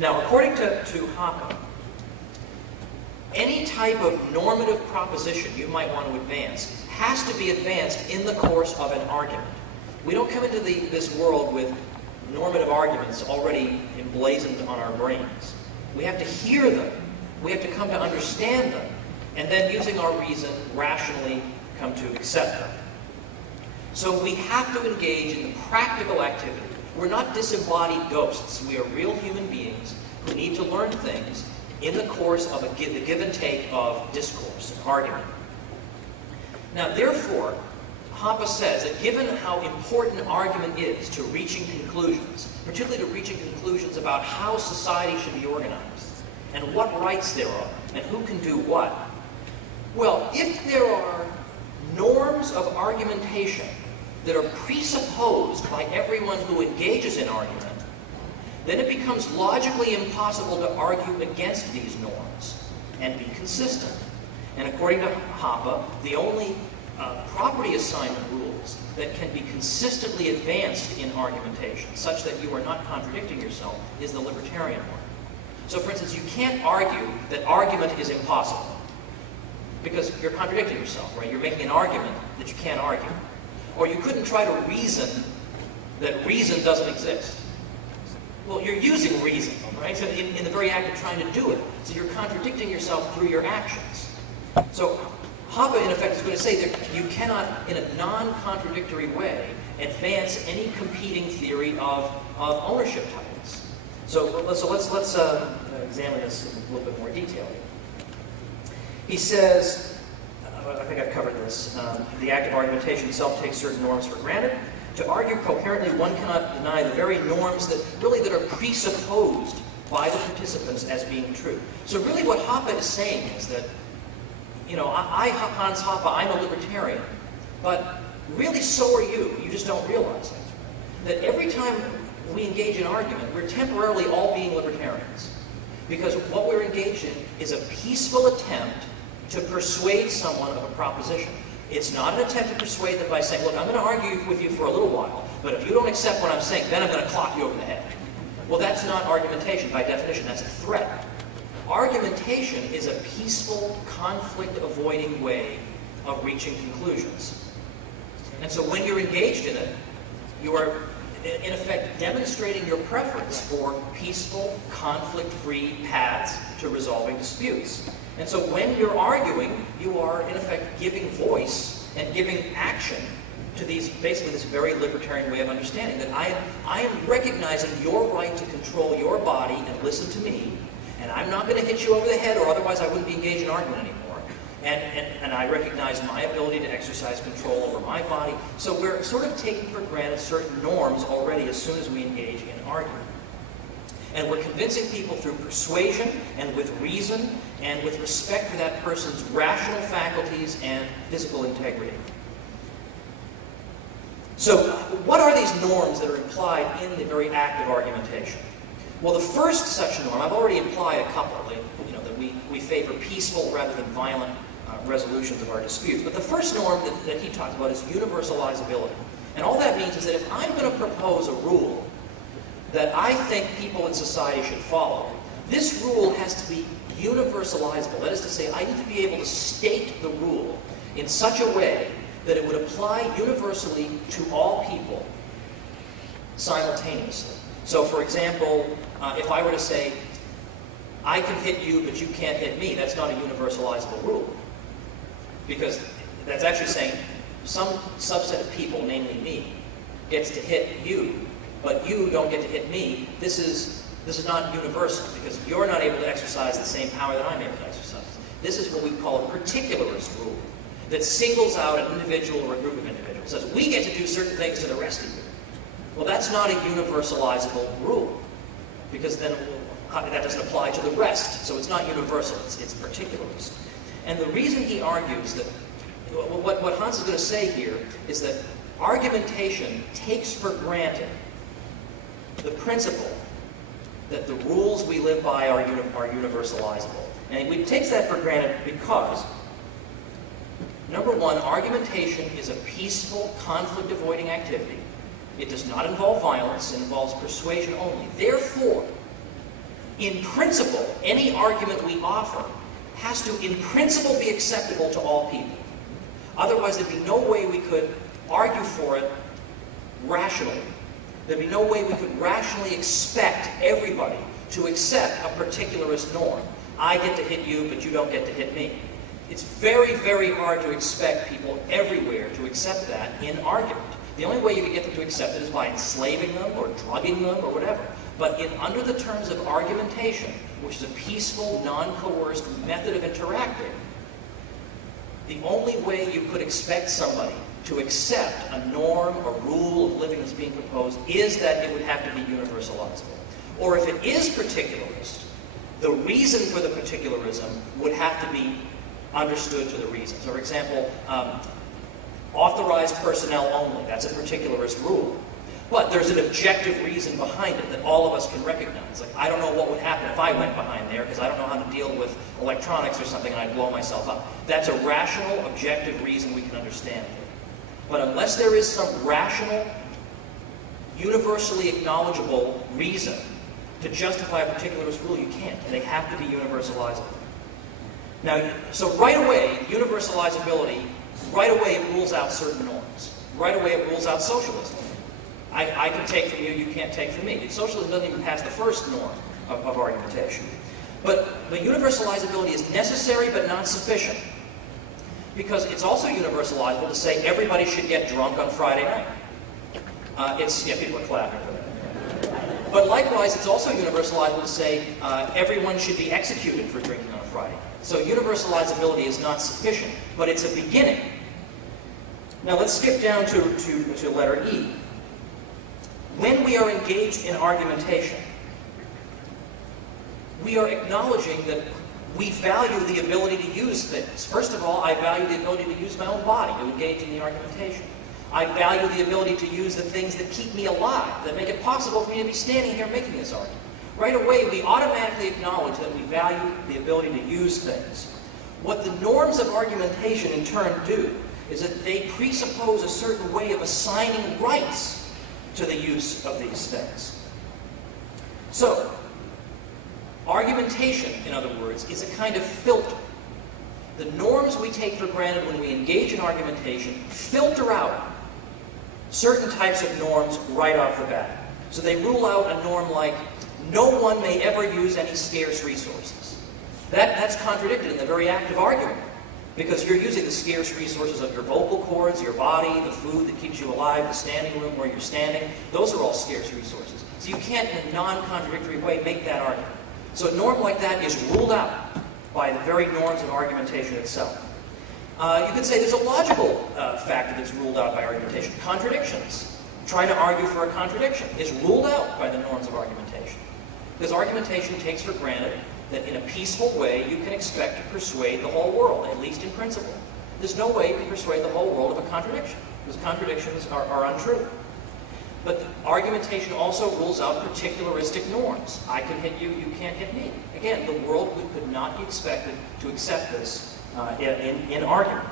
Now, according to Hoppe, any type of normative proposition you might want to advance has to be advanced in the course of an argument. We don't come into this world with normative arguments already emblazoned on our brains. We have to hear them. We have to come to understand them, and then using our reason, rationally come to accept them. So we have to engage in the practical activity. We're not disembodied ghosts. We are real human beings who need to learn things in the course of the give and take of discourse and argument. Now, therefore, Hoppe says that given how important argument is to reaching conclusions, particularly to reaching conclusions about how society should be organized, and what rights there are, and who can do what, well, if there are norms of argumentation that are presupposed by everyone who engages in argument, then it becomes logically impossible to argue against these norms and be consistent. And according to Hoppe, the only property assignment rules that can be consistently advanced in argumentation, such that you are not contradicting yourself, is the libertarian one. So, for instance, you can't argue that argument is impossible, because you're contradicting yourself, right? You're making an argument that you can't argue. Or you couldn't try to reason that reason doesn't exist. Well, you're using reason, right? So in the very act of trying to do it. So you're contradicting yourself through your actions. So Hoppe, in effect, is going to say that you cannot, in a non-contradictory way, advance any competing theory of ownership titles. So let's examine this in a little bit more detail here. He says, I think I've covered this, the act of argumentation itself takes certain norms for granted. To argue coherently, one cannot deny the very norms that are presupposed by the participants as being true. So really what Hoppe is saying is that, you know, Hans Hoppe, I'm a libertarian, but really so are you. You just don't realize it. That every time we engage in argument, we're temporarily all being libertarians. Because what we're engaged in is a peaceful attempt to persuade someone of a proposition. It's not an attempt to persuade them by saying, look, I'm going to argue with you for a little while, but if you don't accept what I'm saying, then I'm going to clock you over the head. Well, that's not argumentation by definition. That's a threat. Argumentation is a peaceful, conflict-avoiding way of reaching conclusions. And so when you're engaged in it, you are, in effect, demonstrating your preference for peaceful, conflict-free paths to resolving disputes. And so when you're arguing, you are, in effect, giving voice and giving action to basically this very libertarian way of understanding, that I am recognizing your right to control your body and listen to me, and I'm not going to hit you over the head, or otherwise I wouldn't be engaged in argument anymore. And I recognize my ability to exercise control over my body. So we're sort of taking for granted certain norms already as soon as we engage in argument. And we're convincing people through persuasion and with reason and with respect for that person's rational faculties and physical integrity. So what are these norms that are implied in the very act of argumentation? Well, the first such norm, I've already implied a couple, that we favor peaceful rather than violent resolutions of our disputes. But the first norm that he talked about is universalizability. And all that means is that if I'm going to propose a rule that I think people in society should follow, this rule has to be universalizable. That is to say, I need to be able to state the rule in such a way that it would apply universally to all people simultaneously. So, for example, if I were to say, I can hit you, but you can't hit me, that's not a universalizable rule. Because that's actually saying some subset of people, namely me, gets to hit you, but you don't get to hit me. This is not universal, because you're not able to exercise the same power that I'm able to exercise. This is what we call a particularist rule, that singles out an individual or a group of individuals. It says, we get to do certain things to the rest of you. Well, that's not a universalizable rule, because then that doesn't apply to the rest. So it's not universal, it's particularist. And the reason he argues that, what Hans is going to say here is that argumentation takes for granted the principle that the rules we live by are universalizable. And he takes that for granted because, number one, argumentation is a peaceful, conflict-avoiding activity. It does not involve violence, it involves persuasion only. Therefore, In principle, any argument we offer has to, in principle, be acceptable to all people. Otherwise, there'd be no way we could argue for it rationally. There'd be no way we could rationally expect everybody to accept a particularist norm. I get to hit you, but you don't get to hit me. It's very, very hard to expect people everywhere to accept that in argument. The only way you can get them to accept it is by enslaving them or drugging them or whatever. But under the terms of argumentation, which is a peaceful, non-coerced method of interacting, the only way you could expect somebody to accept a norm, a rule of living that's being proposed, is that it would have to be universalizable. Or if it is particularist, the reason for the particularism would have to be understood to the reason. So, for example, authorized personnel only, that's a particularist rule. But there's an objective reason behind it that all of us can recognize. Like, I don't know what would happen if I went behind there because I don't know how to deal with electronics or something and I'd blow myself up. That's a rational, objective reason we can understand. But unless there is some rational, universally acknowledgeable reason to justify a particularist rule, you can't. They have to be universalizable. Now, so right away, universalizability, right away it rules out certain norms. Right away it rules out socialism. I can take from you, you can't take from me. Socialism doesn't even pass the first norm of argumentation. But the universalizability is necessary but not sufficient. Because it's also universalizable to say everybody should get drunk on Friday night. People are clapping for that. But likewise, it's also universalizable to say everyone should be executed for drinking on a Friday. So universalizability is not sufficient, but it's a beginning. Now let's skip down to letter E. When we are engaged in argumentation, we are acknowledging that we value the ability to use things. First of all, I value the ability to use my own body to engage in the argumentation. I value the ability to use the things that keep me alive, that make it possible for me to be standing here making this argument. Right away, we automatically acknowledge that we value the ability to use things. What the norms of argumentation in turn do is that they presuppose a certain way of assigning rights to the use of these things. So, argumentation, in other words, is a kind of filter. The norms we take for granted when we engage in argumentation filter out certain types of norms right off the bat. So they rule out a norm like, no one may ever use any scarce resources. That's contradicted in the very act of argument, because you're using the scarce resources of your vocal cords, your body, the food that keeps you alive, the standing room where you're standing. Those are all scarce resources. So you can't, in a non-contradictory way, make that argument. So a norm like that is ruled out by the very norms of argumentation itself. You could say there's a logical factor that's ruled out by argumentation. Contradictions. Trying to argue for a contradiction is ruled out by the norms of argumentation. Because argumentation takes for granted that in a peaceful way you can expect to persuade the whole world, at least in principle. There's no way you can persuade the whole world of a contradiction, because contradictions are untrue. But argumentation also rules out particularistic norms. I can hit you, you can't hit me. Again, the world could not be expected to accept this in argument.